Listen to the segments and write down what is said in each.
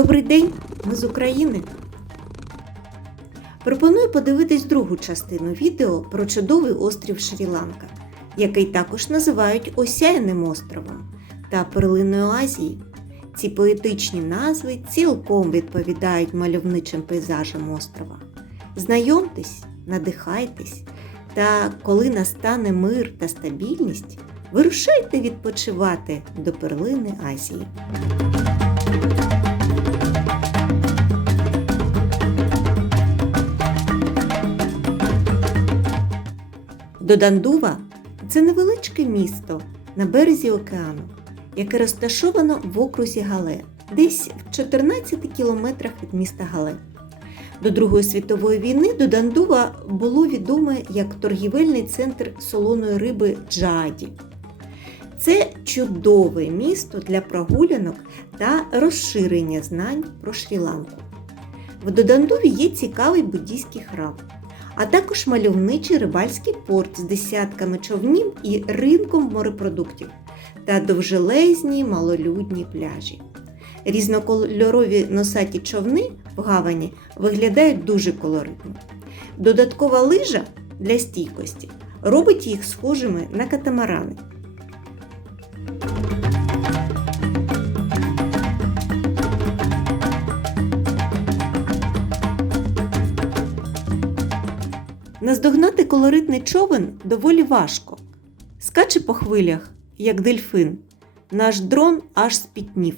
Добрий день, ми з України. Пропоную подивитись другу частину відео про чудовий острів Шрі-Ланка, який також називають Осяяним островом та Перлиною Азії. Ці поетичні назви цілком відповідають мальовничим пейзажам острова. Знайомтесь, надихайтесь, та коли настане мир та стабільність, вирушайте відпочивати до перлини Азії. Додандува це невеличке місто на березі океану, яке розташовано в окрузі Гале, десь в 14 кілометрах від міста Гале. До Другої світової війни Додандува було відоме як торгівельний центр солоної риби Джаді. Це чудове місто для прогулянок та розширення знань про Шрі-Ланку. В Додандуві є цікавий буддійський храм, а також мальовничий рибальський порт з десятками човнів і ринком морепродуктів та довжелезні малолюдні пляжі. Різнокольорові носаті човни в гавані виглядають дуже колоритно. Додаткова лижа для стійкості робить їх схожими на катамарани. Наздогнати колоритний човен доволі важко. Скаче по хвилях, як дельфин. Наш дрон аж спітнів.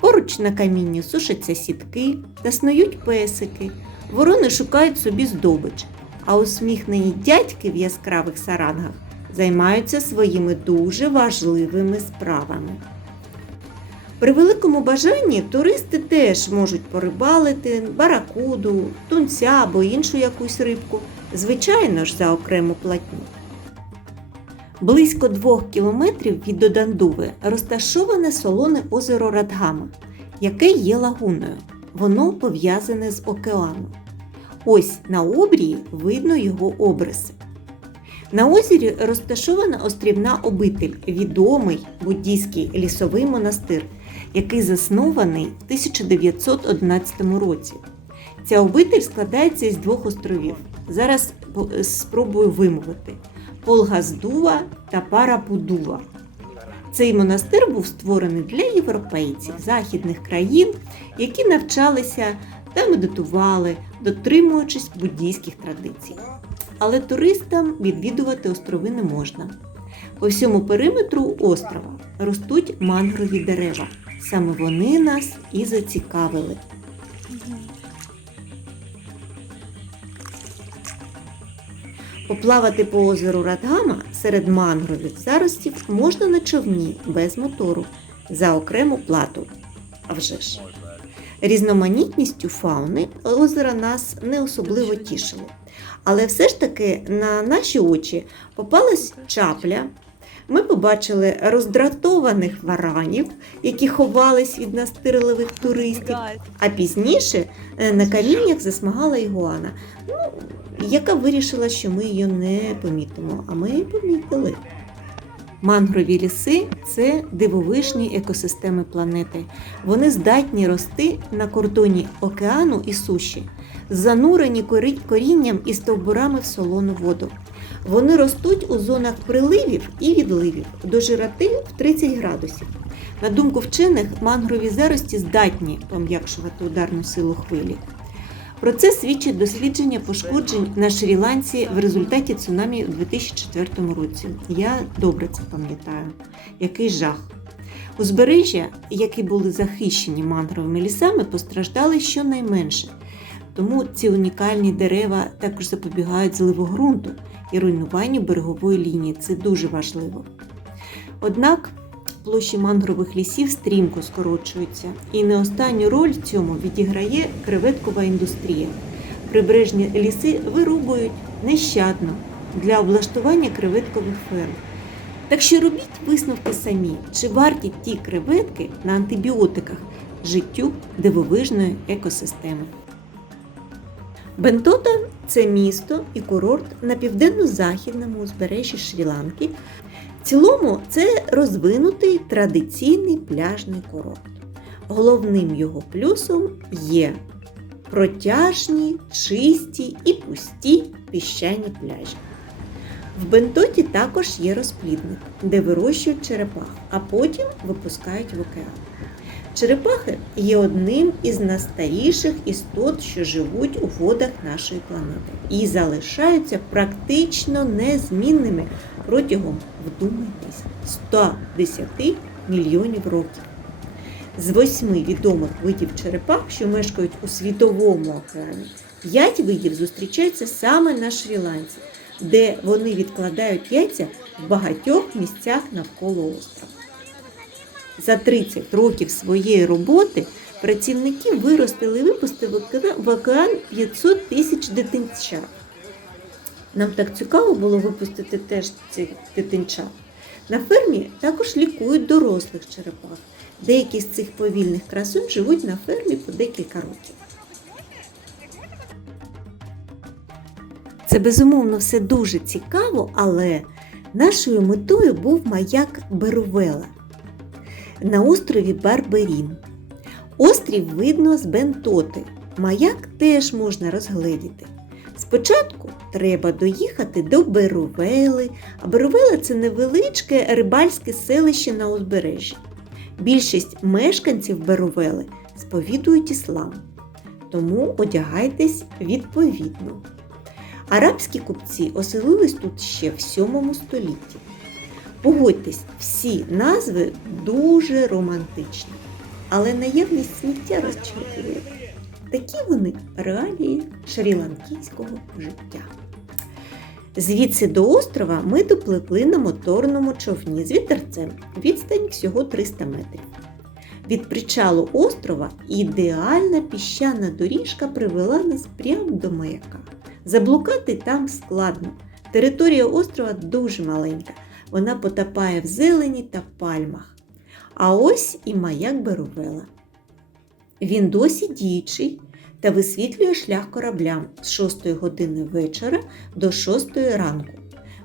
Поруч на камінні сушаться сітки та снують песики. Ворони шукають собі здобич, а усміхнені дядьки в яскравих сарангах займаються своїми дуже важливими справами. При великому бажанні туристи теж можуть порибалити баракуду, тунця або іншу якусь рибку, звичайно ж за окрему платню. Близько двох кілометрів від Додандуви розташоване солоне озеро Радгама, яке є лагуною. Воно пов'язане з океаном. Ось на обрії видно його обриси. На озері розташована острівна обитель, відомий буддійський лісовий монастир, який заснований в 1911 році. Ця обитель складається із двох островів. Зараз спробую вимовити Полгаздува та Парапудува. Цей монастир був створений для європейців західних країн, які навчалися та медитували, дотримуючись буддійських традицій. Але туристам відвідувати острови не можна. По всьому периметру острова ростуть мангрові дерева. Саме вони нас і зацікавили. Поплавати по озеру Радгама серед мангрових заростів можна на човні без мотору за окрему плату. А вже ж. Різноманітністю фауни озеро нас не особливо тішило. Але все ж таки на наші очі попалась чапля. Ми побачили роздратованих варанів, які ховались від настирливих туристів. А пізніше е, на каміннях засмагала ігуана, ну, яка вирішила, що ми її не помітимо, а ми її помітили. Мангрові ліси це дивовижні екосистеми планети. Вони здатні рости на кордоні океану і суші, занурені корінням і стовбурами в солону воду. Вони ростуть у зонах приливів і відливів до жирати в 30 градусів. На думку вчених, мангрові зарості здатні пом'якшувати ударну силу хвилі. Про це свідчить дослідження пошкоджень на Шрі-Ланці в результаті цунамі у 2004 році. Я добре це пам'ятаю. Який жах. Узбережжя, які були захищені мангровими лісами, постраждали щонайменше. Тому ці унікальні дерева також запобігають зливу ґрунту і руйнуванню берегової лінії. Це дуже важливо. Однак площі мангрових лісів стрімко скорочуються, і не останню роль в цьому відіграє креветкова індустрія. Прибережні ліси вирубують нещадно для облаштування креветкових ферм. Так що робіть висновки самі, чи варті ті креветки на антибіотиках життю дивовижної екосистеми. Бентота це місто і курорт на південно-західному узбережжі Шрі-Ланки. Цілому це розвинутий традиційний пляжний курорт. Головним його плюсом є протяжні, чисті і пусті піщані пляжі. В Бентоті також є розплідник, де вирощують черепах, а потім випускають в океан. Черепахи є одним із найстаріших істот, що живуть у водах нашої планети, і залишаються практично незмінними протягом, вдумайтесь, 110 мільйонів років. З восьми відомих видів черепах, що мешкають у світовому океані, п'ять видів зустрічаються саме на Шрі-Ланці, де вони відкладають яйця в багатьох місцях навколо острова. За 30 років своєї роботи працівники виростили і випустили в океан- 500 тисяч дитинчат. Нам так цікаво було випустити теж цих дитинчат. На фермі також лікують дорослих черепах. Деякі з цих повільних красунь живуть на фермі по декілька років. Це безумовно все дуже цікаво, але нашою метою був маяк Берувела на острові Барберін. Острів видно з Бентоти. Маяк теж можна розгледіти. Спочатку треба доїхати до Берувели, а Берувела це невеличке рибальське селище на узбережжі. Більшість мешканців Берувели сповідують іслам, тому одягайтесь відповідно. Арабські купці оселились тут ще в 7 столітті. Погодьтесь, всі назви дуже романтичні, але наявність сміття розчаровує. Такі вони реалії шрі-ланкійського життя. Звідси до острова ми допливли на моторному човні з вітерцем. Відстань всього 300 метрів. Від причалу острова ідеальна піщана доріжка привела нас прямо до маяка. Заблукати там складно. Територія острова дуже маленька. Вона потопає в зелені та пальмах. А ось і маяк Берувела. Він досі діючий та висвітлює шлях кораблям з 6 години вечора до 6 ранку.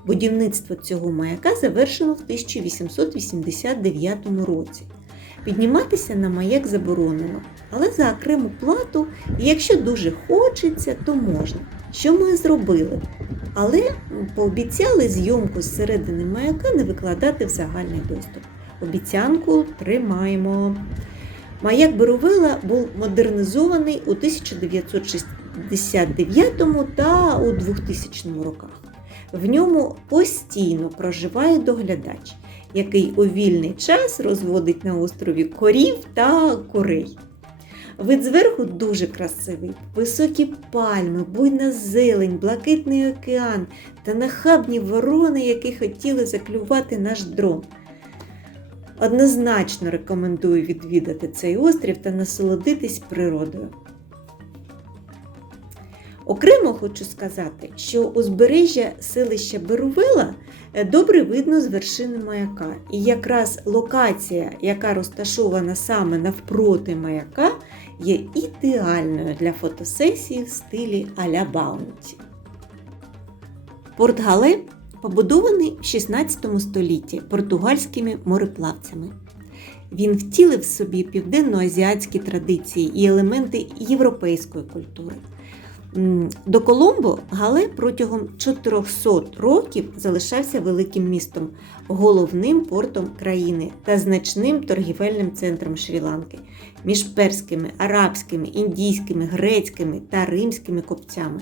Будівництво цього маяка завершено в 1889 році. Підніматися на маяк заборонено, але за окрему плату, і якщо дуже хочеться, то можна. Що ми зробили? Але пообіцяли зйомку з середини маяка не викладати в загальний доступ. Обіцянку тримаємо. Маяк Берувела був модернізований у 1969 та у 2000 роках. В ньому постійно проживає доглядач, який у вільний час розводить на острові корів та курей. Вид зверху дуже красивий, високі пальми, буйна зелень, блакитний океан та нахабні ворони, які хотіли заклювати наш дрон. Однозначно рекомендую відвідати цей острів та насолодитись природою. Окремо хочу сказати, що узбережжя селища Берувела е, добре видно з вершини маяка. І якраз локація, яка розташована саме навпроти маяка, є ідеальною для фотосесії в стилі а-ля Баунті. Порт Гале побудований в 16 столітті португальськими мореплавцями. Він втілив в собі південноазіатські традиції і елементи європейської культури. До Коломбо Гале протягом 400 років залишався великим містом, головним портом країни та значним торгівельним центром Шрі-Ланки між перськими, арабськими, індійськими, грецькими та римськими копцями.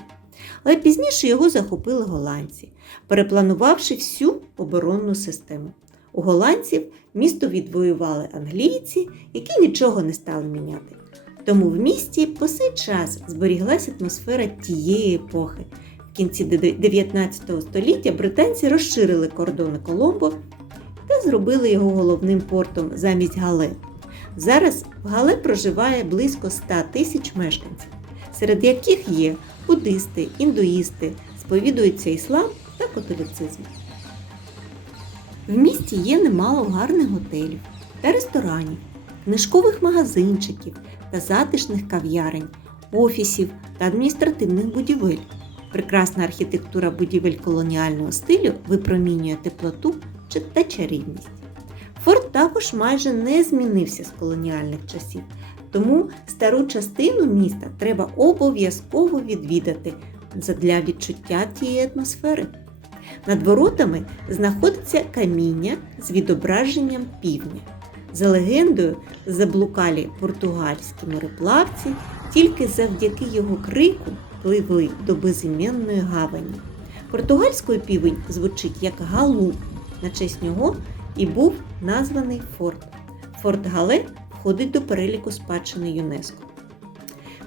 Але пізніше його захопили голландці, перепланувавши всю оборонну систему. У голландців місто відвоювали англійці, які нічого не стали міняти. Тому в місті по сей час зберіглася атмосфера тієї епохи. В кінці 19 століття британці розширили кордони Коломбо та зробили його головним портом замість Гале. Зараз в Гале проживає близько 100 тисяч мешканців, серед яких є буддисти, індуїсти, сповідується іслам та католицизм. В місті є немало гарних готелів та ресторанів, книжкових магазинчиків та затишних кав'ярень. офісів та адміністративних будівель. Прекрасна архітектура будівель колоніального стилю випромінює теплоту та чарівність. Форт також майже не змінився з колоніальних часів, тому стару частину міста треба обов'язково відвідати для відчуття тієї атмосфери. Над воротами знаходиться каміння з відображенням півня. За легендою, заблукалі португальські мореплавці тільки завдяки його крику пливли до безіменної гавані. Португальською півень звучить як галу. На честь нього і був названий форт. Форт Гале входить до переліку спадщини ЮНЕСКО.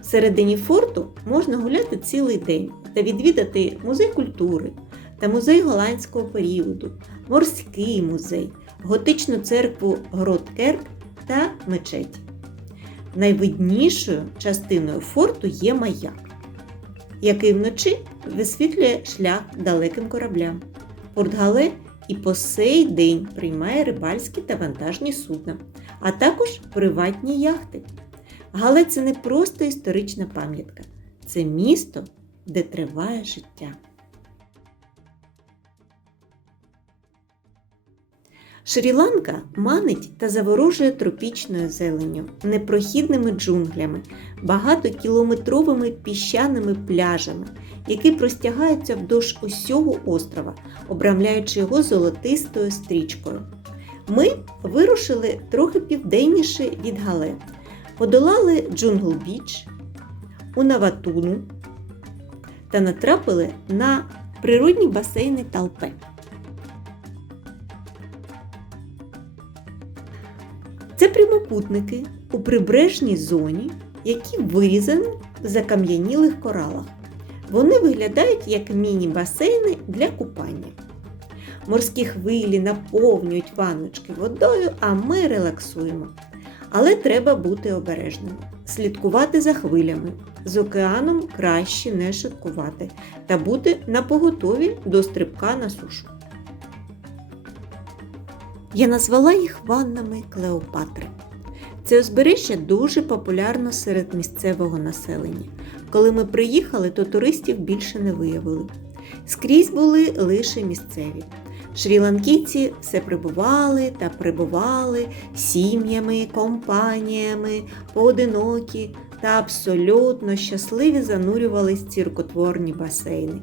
Всередині форту можна гуляти цілий день та відвідати музей культури та музей голландського періоду, морський музей, готичну церкву Грот-Керк та мечеті. Найвиднішою частиною форту є маяк, який вночі висвітлює шлях далеким кораблям. Порт Гале і по сей день приймає рибальські та вантажні судна, а також приватні яхти. Гале це не просто історична пам'ятка, це місто, де триває життя. Шрі-Ланка манить та заворожує тропічною зеленню, непрохідними джунглями, багатокілометровими піщаними пляжами, які простягаються вдовж усього острова, обрамляючи його золотистою стрічкою. Ми вирушили трохи південніше від Гале, подолали Джунгл Біч, Унаватуну та натрапили на природні басейни Талпе. Це прямокутники у прибережній зоні, які вирізані в закам'янілих коралах. Вони виглядають як міні-басейни для купання. Морські хвилі наповнюють ванночки водою, а ми релаксуємо. Але треба бути обережним, слідкувати за хвилями. З океаном краще не шуткувати та бути напоготові до стрибка на сушу. Я назвала їх ваннами Клеопатри. Це узбережжя дуже популярно серед місцевого населення. Коли ми приїхали, то туристів більше не виявили. Скрізь були лише місцеві. Шрі-ланкійці все прибували та прибували сім'ями, компаніями, поодинокі та абсолютно щасливі занурювались ціркотворні басейни.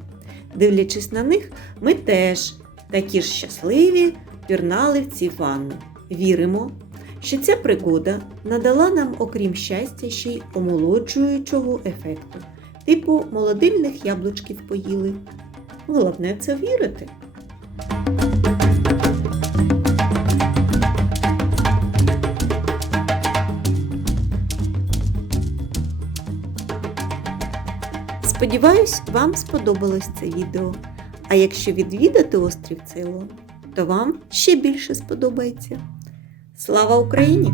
Дивлячись на них, ми теж такі ж щасливі пірнали в ці ванни. Віримо, що ця пригода надала нам, окрім щастя, ще й омолоджуючого ефекту, типу молодильних яблучків поїли. Головне це вірити. Сподіваюсь, вам сподобалось це відео. А якщо відвідати острів Цейлон, то вам ще більше сподобається. Слава Україні!